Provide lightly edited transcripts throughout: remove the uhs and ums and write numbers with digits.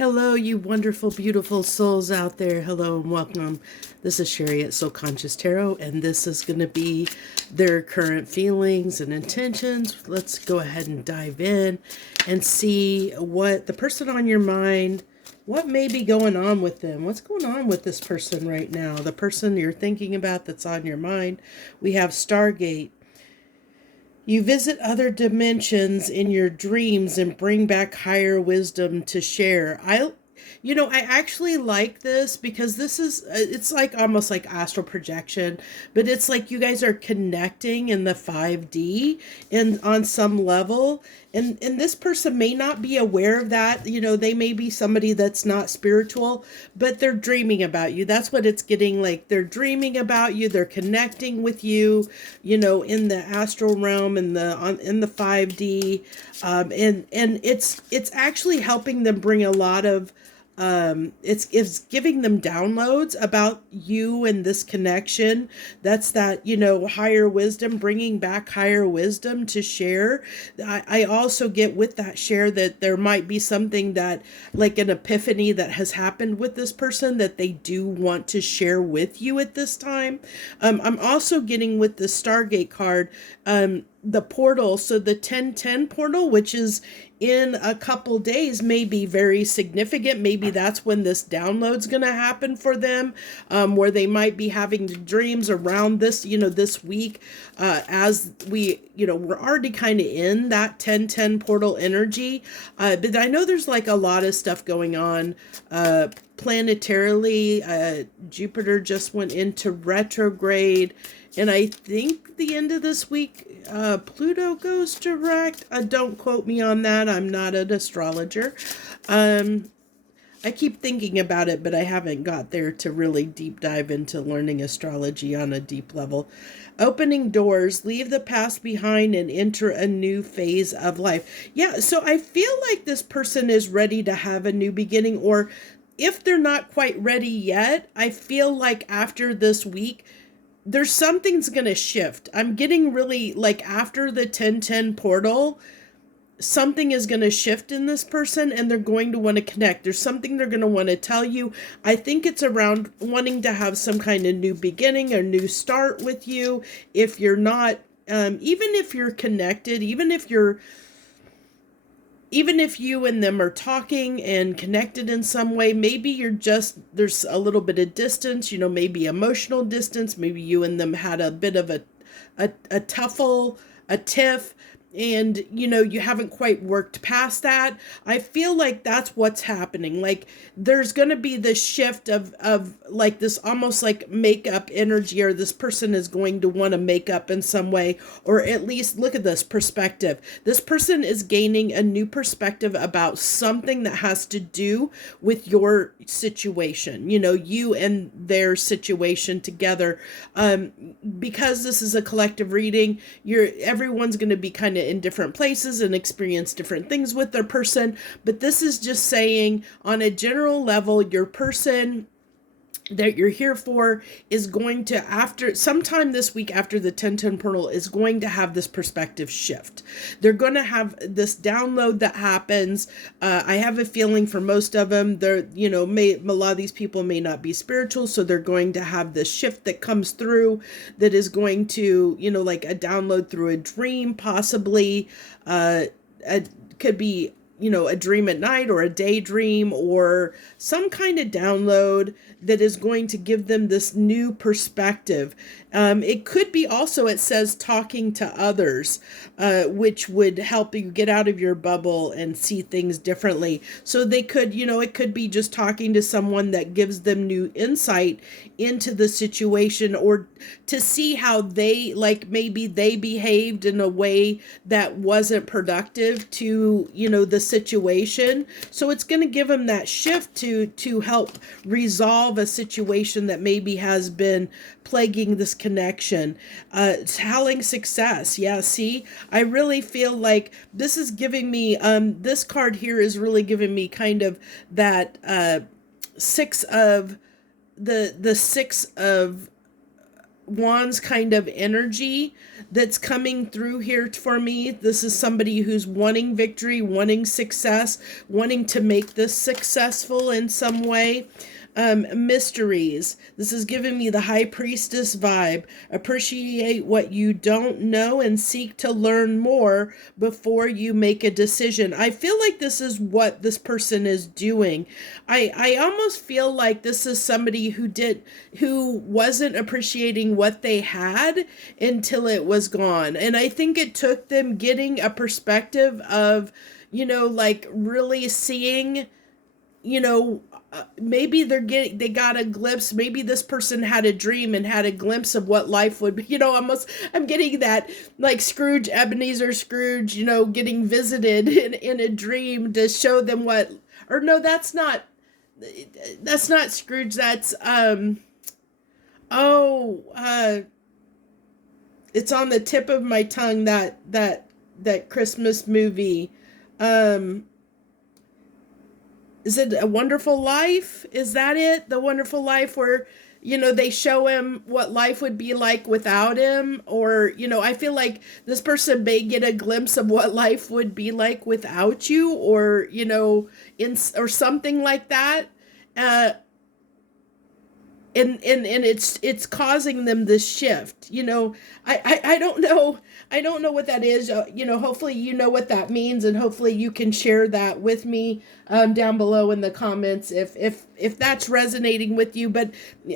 Hello, you wonderful, beautiful souls out there. Hello and welcome. This is Sherry at Soul Conscious Tarot, and this is going to be their current feelings and intentions. Let's go ahead and dive in and see what the person on your mind, what may be going on with them. What's going on with this person right now? The person you're thinking about that's on your mind. We have Stargate. You visit other dimensions in your dreams and bring back higher wisdom to share. I actually like this because this is, it's like almost like astral projection, but it's like you guys are connecting in the 5D and on some level. And this person may not be aware of that. They may be somebody that's not spiritual, but they're dreaming about you. That's what it's getting like. They're dreaming about you. They're connecting with you, in the astral realm and in the 5D. And it's actually helping them bring a lot of it's giving them downloads about you and this connection. That's that, higher wisdom, bringing back higher wisdom to share. I also get with that share that there might be something that, like an epiphany that has happened with this person that they do want to share with you at this time. I'm also getting with the Stargate card, the portal. So the 1010 portal, which is in a couple days, may be very significant. Maybe that's when this download's going to happen for them, where they might be having dreams around this, this week, as we're already kind of in that 1010 portal energy. But I know there's like a lot of stuff going on, planetarily. Jupiter just went into retrograde. And I think the end of this week, Pluto goes direct. Don't quote me on that. I'm not an astrologer. I keep thinking about it, but I haven't got there to really deep dive into learning astrology on a deep level. Opening doors, leave the past behind and enter a new phase of life. Yeah, so I feel like this person is ready to have a new beginning, or if they're not quite ready yet, I feel like after this week, there's something's going to shift. I'm getting really like after the 1010 portal, something is going to shift in this person and they're going to want to connect. There's something they're going to want to tell you. I think it's around wanting to have some kind of new beginning or new start with you. If you're not, even if you're connected, even if you and them are talking and connected in some way, maybe there's a little bit of distance, maybe emotional distance. Maybe you and them had a bit of a tuffle, a tiff, and you haven't quite worked past that. I feel like that's what's happening. Like there's going to be this shift of like this almost like makeup energy, or this person is going to want to make up in some way, or at least look at this perspective. This person is gaining a new perspective about something that has to do with your situation, you and their situation together. Because this is a collective reading, everyone's going to be kind of in different places and experience different things with their person, but this is just saying on a general level, your person that you're here for is going to, after sometime this week after the 1010 portal, is going to have this perspective shift. They're going to have this download that happens. I have a feeling for most of them, a lot of these people may not be spiritual, so they're going to have this shift that comes through that is going to, like a download through a dream, possibly. Could be a dream at night or a daydream or some kind of download that is going to give them this new perspective. It could be also, it says talking to others, which would help you get out of your bubble and see things differently. So they could, it could be just talking to someone that gives them new insight into the situation, or to see how they, like maybe they behaved in a way that wasn't productive to, the situation. So it's going to give them that shift to help resolve a situation that maybe has been plaguing this connection. Telling success. Yeah, see, I really feel like this is giving me, this card here is really giving me kind of that the 6 of Wands kind of energy that's coming through here for me. This is somebody who's wanting victory, wanting success, wanting to make this successful in some way. Mysteries. This is giving me the High Priestess vibe. Appreciate what you don't know and seek to learn more before you make a decision. I feel like this is what this person is doing. I almost feel like this is somebody who wasn't appreciating what they had until it was gone. And I think it took them getting a perspective of, like really seeing, maybe they got a glimpse. Maybe this person had a dream and had a glimpse of what life would be. I'm getting that like Scrooge, Ebenezer Scrooge, getting visited in a dream to show them or no, that's not Scrooge. That's, it's on the tip of my tongue, that Christmas movie. Is it A Wonderful Life? Is that it? The Wonderful Life where, they show him what life would be like without him? Or, I feel like this person may get a glimpse of what life would be like without you, or, or something like that. And it's causing them this shift. I don't know what that is. Hopefully you know what that means, and hopefully you can share that with me down below in the comments if that's resonating with you. But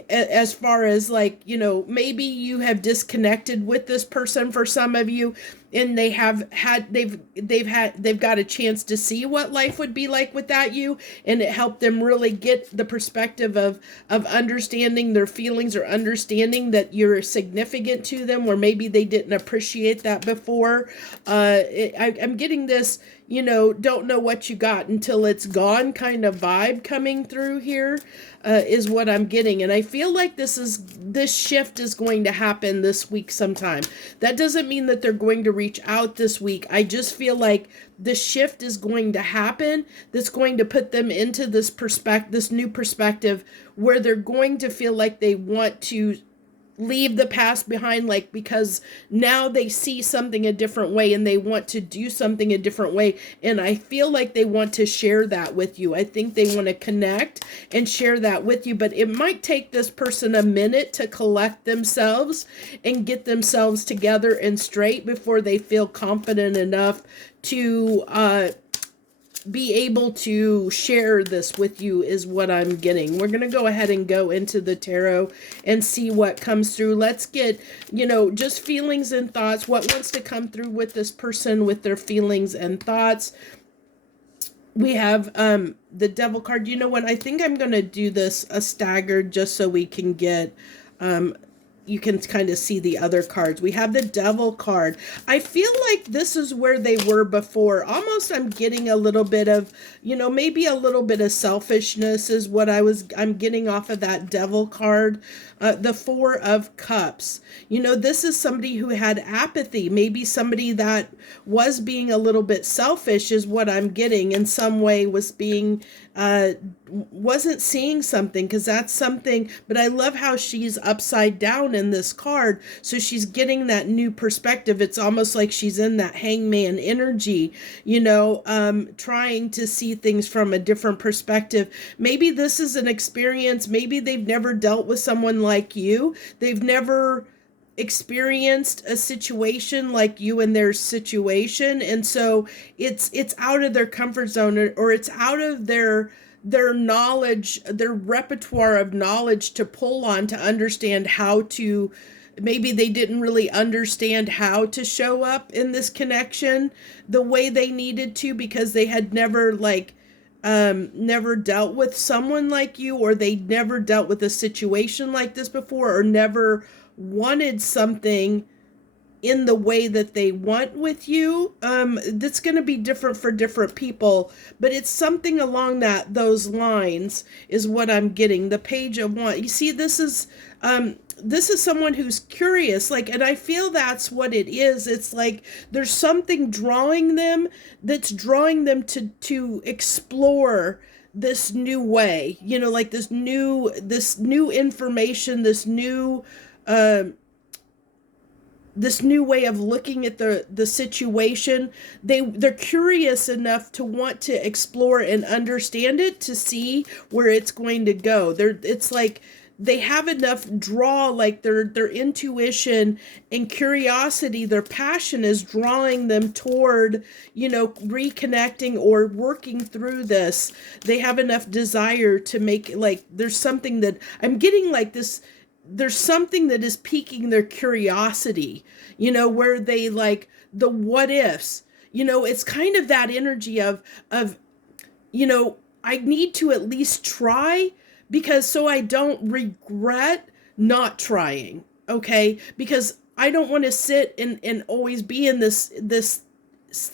as far as maybe you have disconnected with this person, for some of you, and they've got a chance to see what life would be like without you, and it helped them really get the perspective of understanding their feelings, or understanding that you're significant to them, where maybe they didn't appreciate that before. I'm getting this, don't know what you got until it's gone kind of vibe coming through here, is what I'm getting. And I feel like this shift is going to happen this week sometime. That doesn't mean that they're going to reach out this week. I just feel like the shift is going to happen. That's going to put them into this new perspective, where they're going to feel like they want to leave the past behind, because now they see something a different way, and they want to do something a different way. And I feel like they want to share that with you. I think they want to connect and share that with you, but it might take this person a minute to collect themselves and get themselves together and straight before they feel confident enough to be able to share this with you, is what I'm getting. We're going to go ahead and go into the tarot and see what comes through. Let's get, just feelings and thoughts. What wants to come through with this person with their feelings and thoughts? We have the Devil card. You know what? I think I'm going to do this a staggered, just so we can get you can kind of see the other cards. We have the Devil card. I feel like this is where they were before. Almost I'm getting a little bit of, maybe a little bit of selfishness is what I'm getting off of that Devil card. The Four of Cups. This is somebody who had apathy. Maybe somebody that was being a little bit selfish is what I'm getting. In some way was being, wasn't seeing something, because that's something. But I love how she's upside down in this card. So she's getting that new perspective. It's almost like she's in that hangman energy, trying to see things from a different perspective. Maybe this is an experience. Maybe they've never dealt with someone like you. They've never experienced a situation like you in their situation, and so it's out of their comfort zone, or it's out of their knowledge, their repertoire of knowledge to pull on to understand how to. Maybe they didn't really understand how to show up in this connection the way they needed to, because they had never never dealt with someone like you, or they never dealt with a situation like this before, or never wanted something in the way that they want with you. That's going to be different for different people, but it's something along those lines is what I'm getting. The Page of Wands. You see, this is someone who's curious, and I feel that's what it is. It's like there's something drawing them, that's drawing them to explore this new way, this new information, this new this new way of looking at the situation. They're curious enough to want to explore and understand it, to see where it's going to go. It's like they have enough draw, like their intuition and curiosity, their passion is drawing them toward, reconnecting or working through this. They have enough desire to make, like, there's something that I'm getting, like this, there's something that is piquing their curiosity, where they, like, the what ifs, it's kind of that energy of, I need to at least try, because so I don't regret not trying. Okay. Because I don't want to sit and always be in this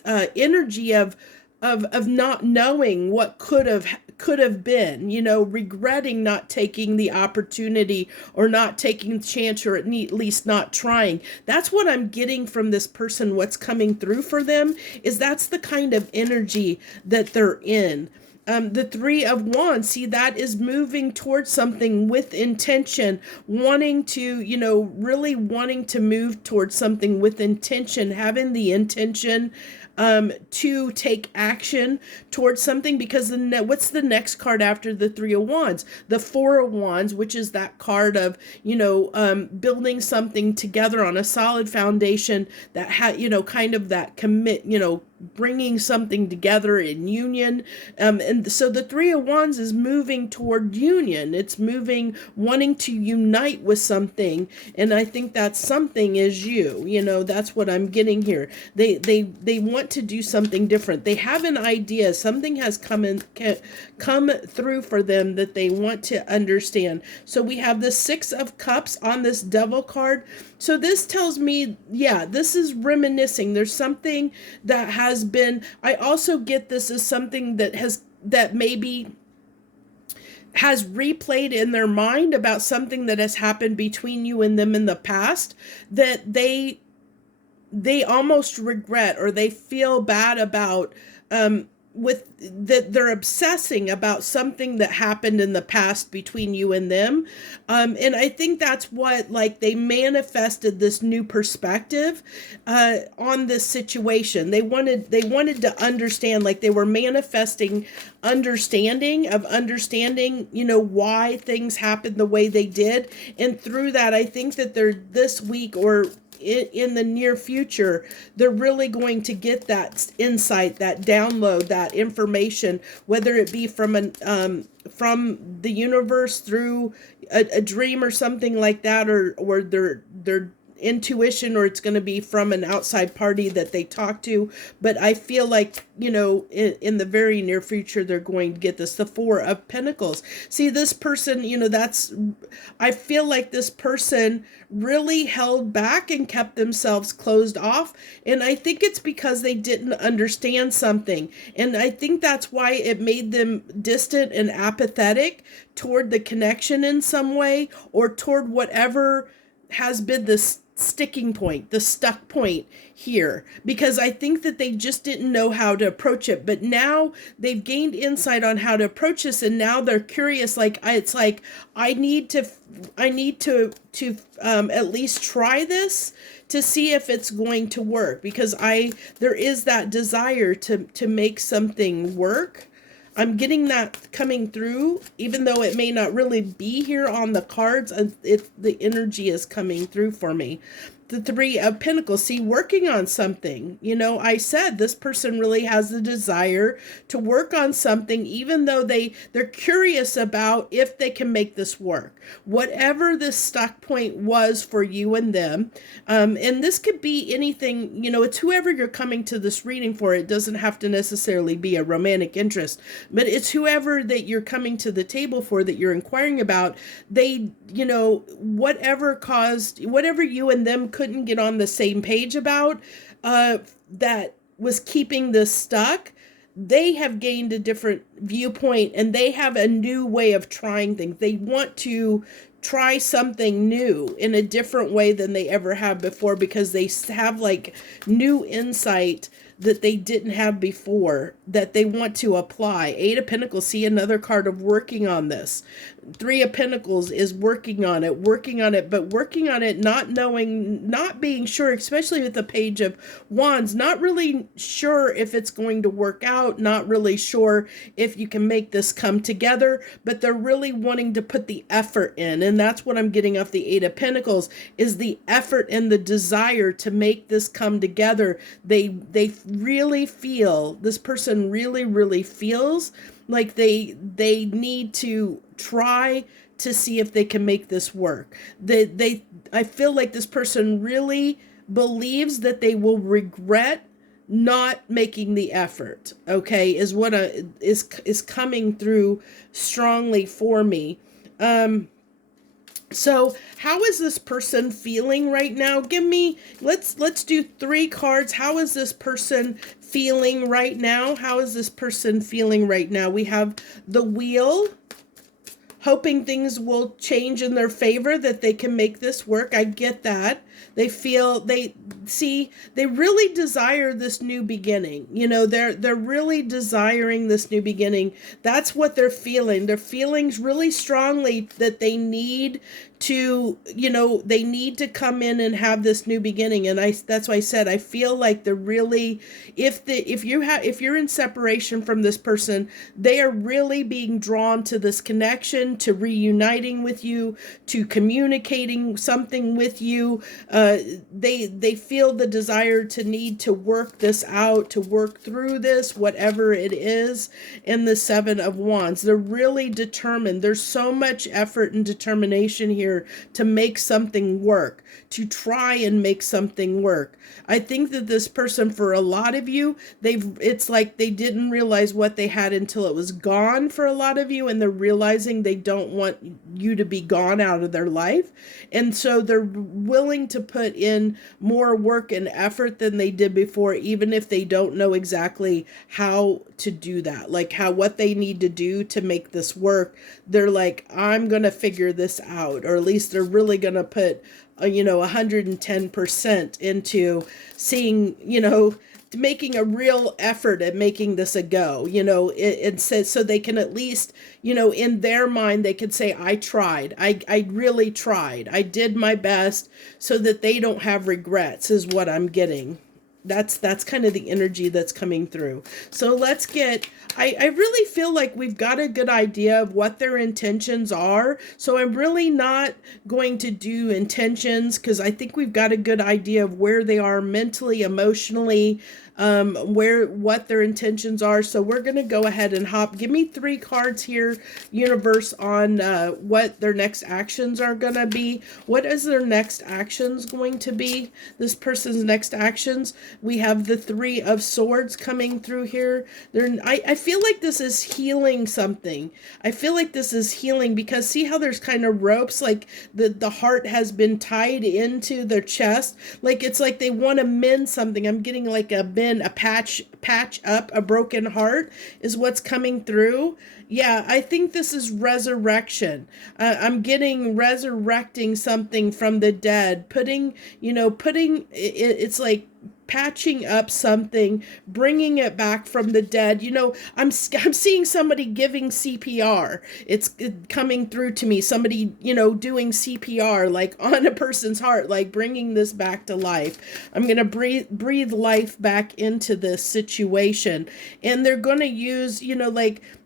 energy of not knowing what could have been, regretting not taking the opportunity or not taking the chance, or at least not trying. That's what I'm getting from this person. What's coming through for them is that's the kind of energy that they're in. The Three of Wands, see, that is moving towards something with intention, wanting to, really wanting to move towards something with intention, having the intention to take action towards something. Because what's the next card after the Three of Wands? The Four of Wands, which is that card of, building something together on a solid foundation that kind of that commit, bringing something together in union. And so the Three of Wands is moving toward union. It's moving, wanting to unite with something. And I think that something is you. That's what I'm getting here. They want to do something different. They have an idea. Something has come through for them that they want to understand. So we have the Six of Cups on this Devil card. So this tells me, yeah, this is reminiscing. There's something that has been, I also get this as something that maybe has replayed in their mind about something that has happened between you and them in the past, that they almost regret, or they feel bad about, with that they're obsessing about something that happened in the past between you and them. And I think that's what, like, they manifested this new perspective on this situation. They wanted to understand, like, they were manifesting understanding, why things happened the way they did. And through that, I think that they're this week, or in the near future, they're really going to get that insight, that download, that information, whether it be from from the universe through a dream or something like that, or their intuition, or it's going to be from an outside party that they talk to. But I feel like, in the very near future, they're going to get this. The Four of Pentacles. See, this person, I feel like this person really held back and kept themselves closed off. And I think it's because they didn't understand something. And I think that's why it made them distant and apathetic toward the connection in some way, or toward whatever has been the sticking point, the stuck point here, because I think that they just didn't know how to approach it. But now they've gained insight on how to approach this, and now they're curious. It's like, I need to at least try this to see if it's going to work, because there is that desire to make something work. I'm getting that coming through, even though it may not really be here on the cards. The energy is coming through for me. The Three of Pentacles, see, working on something. I said this person really has the desire to work on something, even though they're curious about if they can make this work. Whatever this stuck point was for you and them. And this could be anything, it's whoever you're coming to this reading for. It doesn't have to necessarily be a romantic interest, but it's whoever that you're coming to the table for, that you're inquiring about. They, whatever you and them couldn't get on the same page about, that was keeping this stuck, they have gained a different viewpoint, and they have a new way of trying things. They want to try something new in a different way than they ever have before, because they have, like, new insight that they didn't have before that they want to apply. Eight of Pentacles, see another card of working on this. Three of Pentacles is working on it, but working on it, not knowing, not being sure, especially with the Page of Wands, not really sure if it's going to work out, not really sure if you can make this come together, but they're really wanting to put the effort in. And that's what I'm getting off the Eight of Pentacles, is the effort and the desire to make this come together. They really feel, this person really feels like they need to try to see if they can make this work. I feel like this person really believes that they will regret not making the effort, okay, is what is coming through strongly for me. So how is this person feeling right now? Let's do 3 cards. How is this person feeling right now? How is this person feeling right now? We have the Wheel, hoping things will change in their favor, that they can make this work. I get that. They really desire this new beginning. You know, they're really desiring this new beginning. That's what they're feeling. They're feeling really strongly that they need to, they need to come in and have this new beginning. And that's why I said, I feel like they're really, if you're in separation from this person, they are really being drawn to this connection, to reuniting with you, to communicating something with you. They feel the desire to need to work this out, to work through this, whatever it is. In the Seven of Wands, they're really determined. There's so much effort and determination here to make something work, to try and make something work. I think that this person, for a lot of you, it's like they didn't realize what they had until it was gone for a lot of you, and they're realizing they don't want you to be gone out of their life. And so they're willing to put in more work and effort than they did before, even if they don't know exactly how to do that, like what they need to do to make this work. They're like, I'm going to figure this out, or at least they're really going to put 110% into seeing, making a real effort at making this a go, it says, so they can at least, in their mind, they could say, I tried. I really tried. I did my best, so that they don't have regrets, is what I'm getting. That's kind of the energy that's coming through. So let's get, I really feel like we've got a good idea of what their intentions are. So I'm really not going to do intentions, because I think we've got a good idea of where they are mentally, emotionally, what their intentions are. So we're going to go ahead and give me 3 cards here, universe, on what their next actions are going to be. What is their next actions going to be? This person's next actions. We have the 3 of Swords coming through here. I feel like this is healing something. I feel like this is healing, because see how there's kind of ropes, like the heart has been tied into their chest. Like it's like they want to mend something. I'm getting like a patch up a broken heart is what's coming through. Yeah, I think this is resurrection. I'm getting resurrecting something from the dead, putting it's like patching up something, bringing it back from the dead. I'm seeing somebody giving CPR. It's coming through to me. Somebody, doing CPR, like on a person's heart, like bringing this back to life. I'm going to breathe life back into this situation. And they're going to use,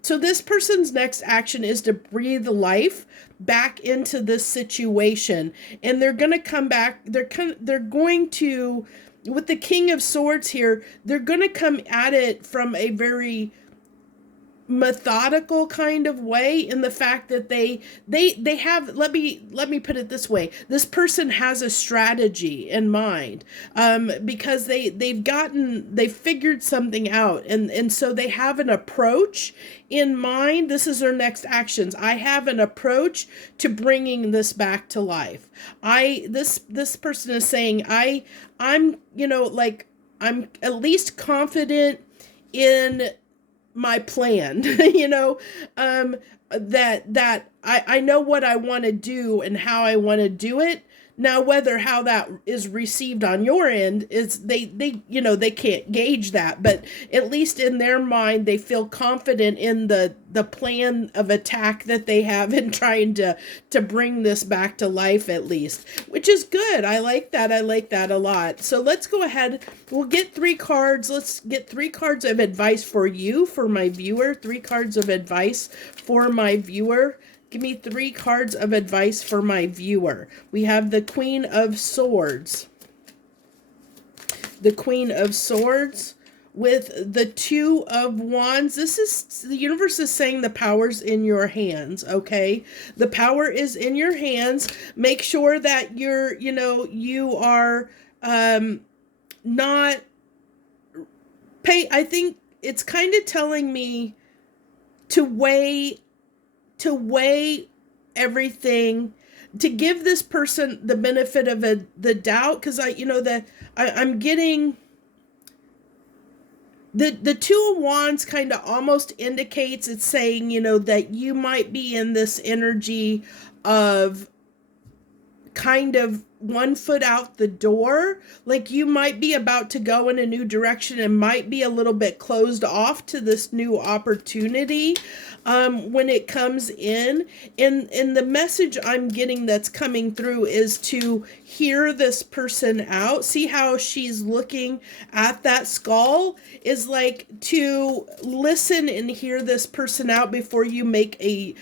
so this person's next action is to breathe life back into this situation. And they're going to come back. They're going to, with the King of Swords here, they're going to come at it from a very methodical kind of way, in the fact that they have, let me put it this way, this person has a strategy in mind, because they've figured something out, and so they have an approach in mind. This is their next actions. I have an approach to bringing this back to life. This person is saying, I'm I'm at least confident in my plan, that I know what I want to do and how I want to do it. Now, whether how that is received on your end is they can't gauge that, but at least in their mind they feel confident in the plan of attack that they have in trying to bring this back to life, at least, which is good. I like that. I like that a lot. So let's go ahead. We'll get 3 cards. Let's get 3 cards of advice for you, for my viewer. 3 cards of advice for my viewer. Give me 3 cards of advice for my viewer. We have the Queen of Swords. The Queen of Swords with the 2 of Wands. This is, the universe is saying the power's in your hands, okay? The power is in your hands. Make sure that you are not I think it's kind of telling me to weigh everything, to give this person the benefit of the doubt, because I'm getting the 2 of Wands kind of almost indicates, it's saying, that you might be in this energy of kind of 1 foot out the door, like you might be about to go in a new direction and might be a little bit closed off to this new opportunity when it comes in. And the message I'm getting that's coming through is to hear this person out. See how she's looking at that skull, is like to listen and hear this person out before you make a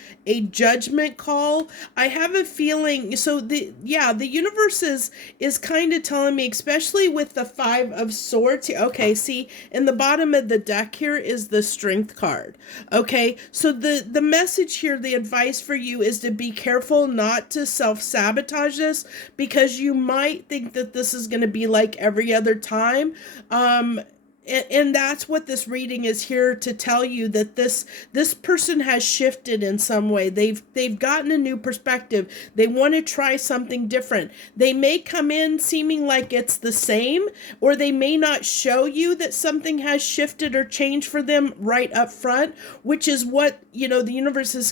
judgment call. I have a feeling, so the universe is kind of telling me, especially with the 5 of Swords. Okay, see, in the bottom of the deck here is the Strength card. Okay, so the message here, the advice for you is to be careful not to self-sabotage this, because you might think that this is going to be like every other time. And that's what this reading is here to tell you, that this person has shifted in some way. They've gotten a new perspective. They want to try something different. They may come in seeming like it's the same, or they may not show you that something has shifted or changed for them right up front, which is what, the universe is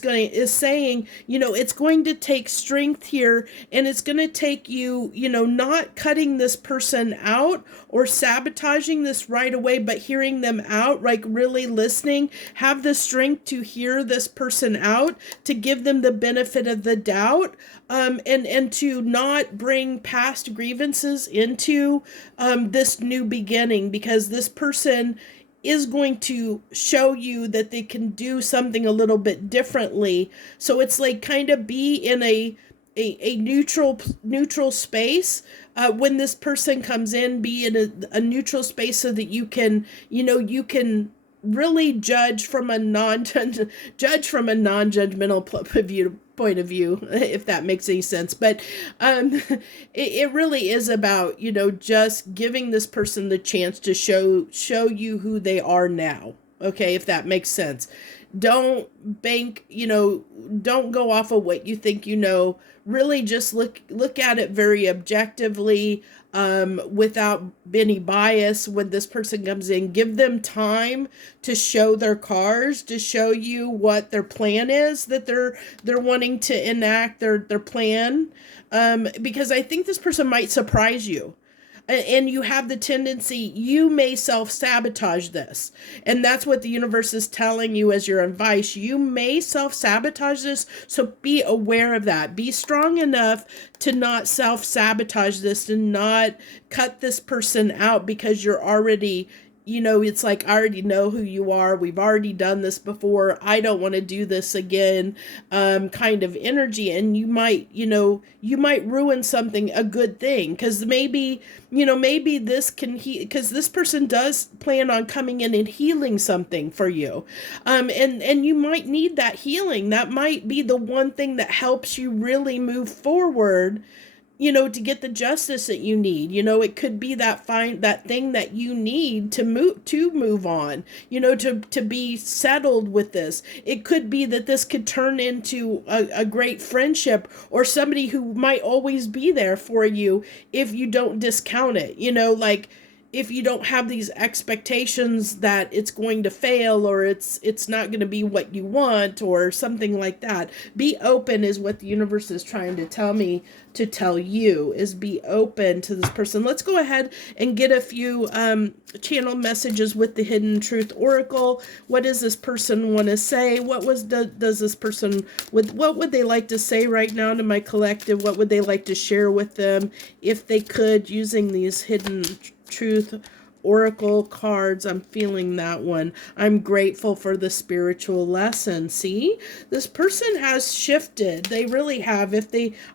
saying, it's going to take strength here, and it's going to take you, not cutting this person out or sabotaging this right away, but hearing them out, like really listening. Have the strength to hear this person out, to give them the benefit of the doubt, and to not bring past grievances into this new beginning, because this person is going to show you that they can do something a little bit differently. So it's like kind of be in a neutral space when this person comes in. Be in a neutral space so that you can really judge from a non-judgmental point of view, if that makes any sense. But it really is about just giving this person the chance to show you who they are now. Okay, if that makes sense. Don't don't go off of what you think really just look at it very objectively, without any bias. When this person comes in, give them time to show their cards, to show you what their plan is, that they're wanting to enact their plan, because I think this person might surprise you. And you have the tendency, you may self-sabotage this. And that's what the universe is telling you as your advice. You may self-sabotage this, so be aware of that. Be strong enough to not self-sabotage this, and not cut this person out because you're already, it's like, I already know who you are. We've already done this before. I don't want to do this again, kind of energy. And you might ruin something, a good thing, because maybe this can because this person does plan on coming in and healing something for you. And you might need that healing. That might be the one thing that helps you really move forward, to get the justice that you need. It could be that thing that you need to move on, to be settled with this. It could be that this could turn into a great friendship, or somebody who might always be there for you if you don't discount it. Like if you don't have these expectations that it's going to fail, or it's not going to be what you want, or something like that. Be open is what the universe is trying to tell me to tell you, is be open to this person. Let's go ahead and get a few channel messages with the Hidden Truth Oracle. What does this person want to say? Does this person, what would they like to say right now to my collective? What would they like to share with them if they could, using these Hidden Truth Oracle cards? I'm feeling that one. I'm grateful for the spiritual lesson. See, this person has shifted. They really have.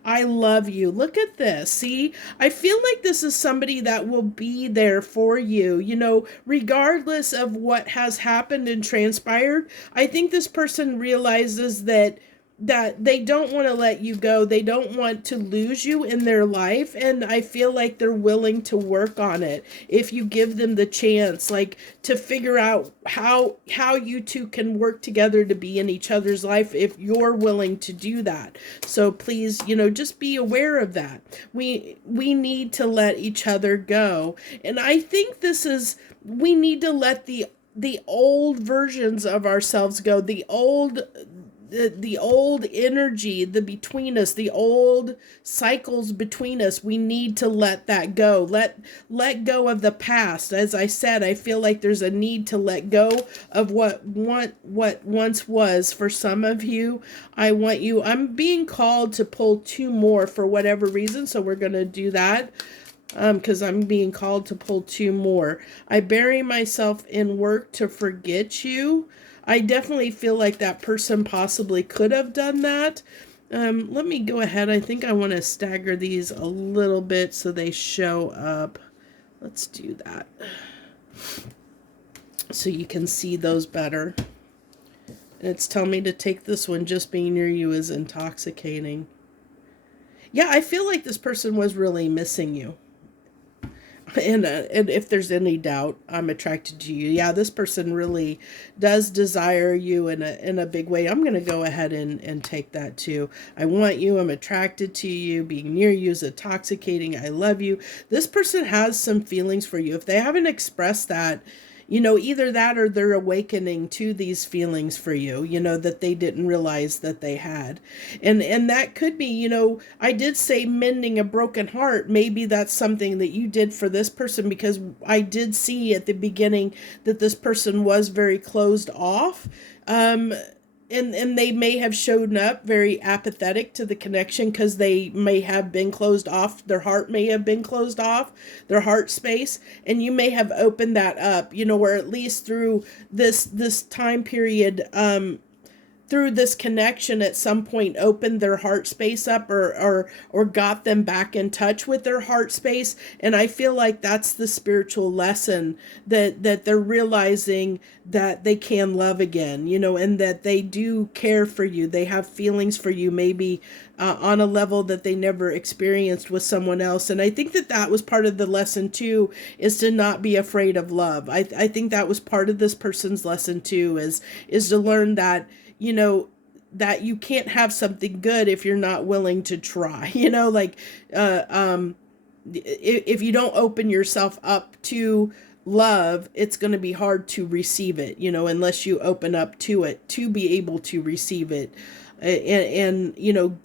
I love you. Look at this. See, I feel like this is somebody that will be there for you, regardless of what has happened and transpired. I think this person realizes that they don't want to let you go. They don't want to lose you in their life. And I feel like they're willing to work on it if you give them the chance, like to figure out how you two can work together to be in each other's life if you're willing to do that. So please, just be aware of that. We need to let each other go. And I think we need to let the old versions of ourselves go, the old energy, the between us, the old cycles between us. We need to let that go. Let go of the past. As I said, I feel like there's a need to let go of what once was. For some of you, I'm being called to pull two more for whatever reason, so we're going to do that. Because I'm being called to pull two more. I bury myself in work to forget you. I definitely feel like that person possibly could have done that. Let me go ahead. I think I want to stagger these a little bit so they show up. Let's do that, so you can see those better. And it's telling me to take this one. Just being near you is intoxicating. Yeah, I feel like this person was really missing you. And if there's any doubt, I'm attracted to you. Yeah, this person really does desire you in a big way. I'm going to go ahead and take that too. I want you. I'm attracted to you. Being near you is intoxicating. I love you. This person has some feelings for you. If they haven't expressed that, either that or they're awakening to these feelings for you, that they didn't realize that they had. And that could be, I did say mending a broken heart. Maybe that's something that you did for this person, because I did see at the beginning that this person was very closed off. And they may have shown up very apathetic to the connection because they may have been closed off. Their heart may have been closed off, their heart space, and you may have opened that up, or at least through this time period, through this connection at some point opened their heart space up, or got them back in touch with their heart space. And I feel like that's the spiritual lesson, that they're realizing that they can love again, and that they do care for you. They have feelings for you, maybe on a level that they never experienced with someone else. And I think that was part of the lesson too, is to not be afraid of love. I think that was part of this person's lesson too, is to learn that, that you can't have something good if you're not willing to try, if you don't open yourself up to love, it's going to be hard to receive it, unless you open up to it to be able to receive it. And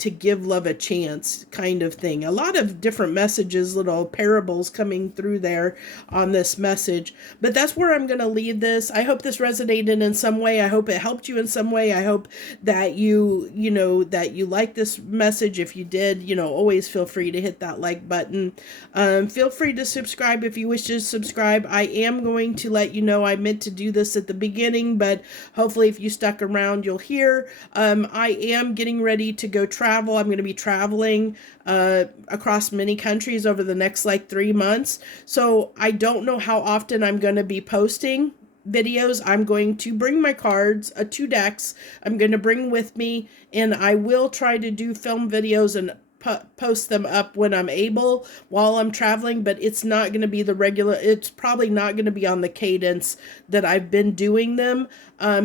to give love a chance, kind of thing. A lot of different messages, little parables coming through there on this message. But that's where I'm going to leave this. I hope this resonated in some way. I hope it helped you in some way. I hope that that you like this message. If you did, always feel free to hit that like button. Feel free to subscribe if you wish to subscribe. I am going to let you know I meant to do this at the beginning, but hopefully if you stuck around, you'll hear. I am getting ready to go travel. I'm going to be traveling across many countries over the next 3 months. So I don't know how often I'm going to be posting videos. I'm going to bring my cards, 2 decks. I'm going to bring with me, and I will try to do film videos and post them up when I'm able while I'm traveling, but it's not going to be it's probably not going to be on the cadence that I've been doing them,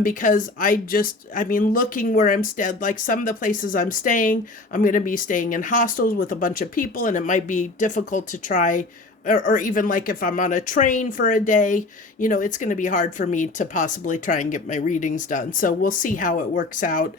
because looking where I'm staying, like some of the places I'm staying, I'm going to be staying in hostels with a bunch of people, and it might be difficult to try or even like if I'm on a train for a day, it's going to be hard for me to possibly try and get my readings done. So we'll see how it works out.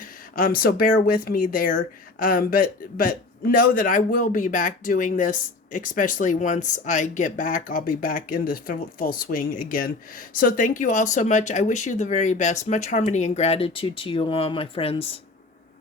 So bear with me there. But know that I will be back doing this, especially once I get back. I'll be back into full swing again. So thank you all so much. I wish you the very best. Much harmony and gratitude to you all, my friends.